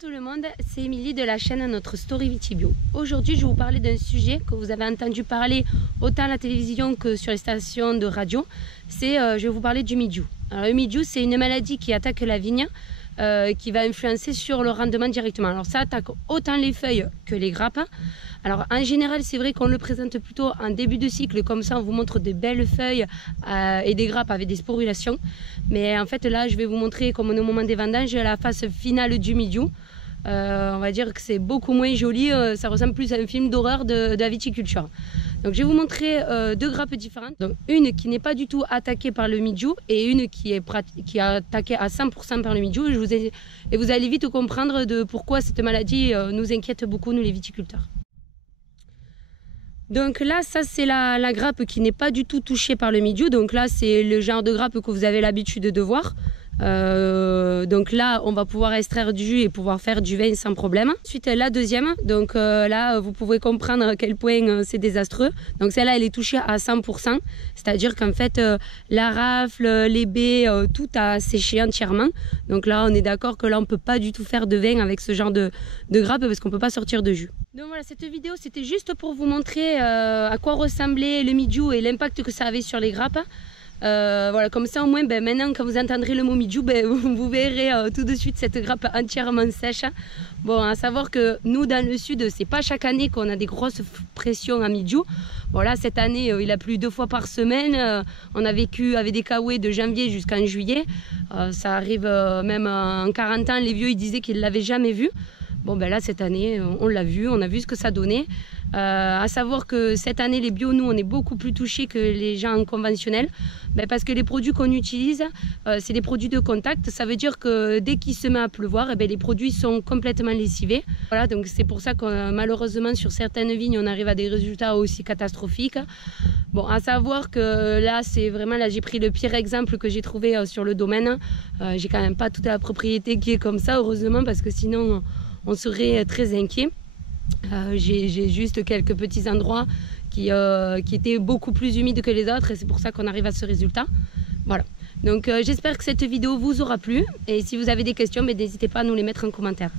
tout le monde, c'est Émilie de la chaîne Notre Story Vitibio. Aujourd'hui, je vais vous parler d'un sujet que vous avez entendu parler autant à la télévision que sur les stations de radio. Je vais vous parler du mildiou. Alors, le mildiou, c'est une maladie qui attaque la vigne, qui va influencer sur le rendement directement. Alors, ça attaque autant les feuilles que les grappes. Alors, en général, c'est vrai qu'on le présente plutôt en début de cycle, comme ça, on vous montre de belles feuilles et des grappes avec des sporulations. Mais en fait, là, je vais vous montrer, comme on est au moment des vendanges, la phase finale du mildiou. On va dire que c'est beaucoup moins joli, ça ressemble plus à un film d'horreur de la viticulture. Donc je vais vous montrer deux grappes différentes. Donc, une qui n'est pas du tout attaquée par le mildiou et une qui est attaquée à 100% par le mildiou. Et vous allez vite comprendre de pourquoi cette maladie nous inquiète beaucoup, nous les viticulteurs. Donc là, ça c'est la grappe qui n'est pas du tout touchée par le mildiou. Donc là, c'est le genre de grappe que vous avez l'habitude de voir. Donc là, on va pouvoir extraire du jus et pouvoir faire du vin sans problème. Ensuite, la deuxième, donc là, vous pouvez comprendre à quel point c'est désastreux. Donc celle-là, elle est touchée à 100%, c'est-à-dire qu'en fait, la rafle, les baies, tout a séché entièrement. Donc là, on est d'accord que là, on ne peut pas du tout faire de vin avec ce genre de grappe parce qu'on ne peut pas sortir de jus. Donc voilà, cette vidéo, c'était juste pour vous montrer à quoi ressemblait le mildiou et l'impact que ça avait sur les grappes. Voilà, comme ça au moins maintenant quand vous entendrez le mot mildiou, vous verrez tout de suite cette grappe entièrement sèche. Bon, à savoir que nous dans le sud, c'est pas chaque année qu'on a des grosses pressions à mildiou. Voilà, cette année il a plu 2 fois par semaine. On a vécu avec des kawaii de janvier jusqu'en juillet. Ça arrive même en 40 ans, les vieux ils disaient qu'ils ne l'avaient jamais vu. Bon ben là cette année on l'a vu, on a vu ce que ça donnait. À savoir que cette année les bio, nous on est beaucoup plus touchés que les gens conventionnels, parce que les produits qu'on utilise c'est des produits de contact. Ça veut dire que dès qu'il se met à pleuvoir, les produits sont complètement lessivés. Voilà, donc c'est pour ça que malheureusement sur certaines vignes on arrive à des résultats aussi catastrophiques. Bon, à savoir que là c'est vraiment, là j'ai pris le pire exemple que j'ai trouvé sur le domaine. J'ai quand même pas toute la propriété qui est comme ça, heureusement, parce que sinon on serait très inquiet. J'ai juste quelques petits endroits qui étaient beaucoup plus humides que les autres et c'est pour ça qu'on arrive à ce résultat. Voilà, donc j'espère que cette vidéo vous aura plu et si vous avez des questions, n'hésitez pas à nous les mettre en commentaire.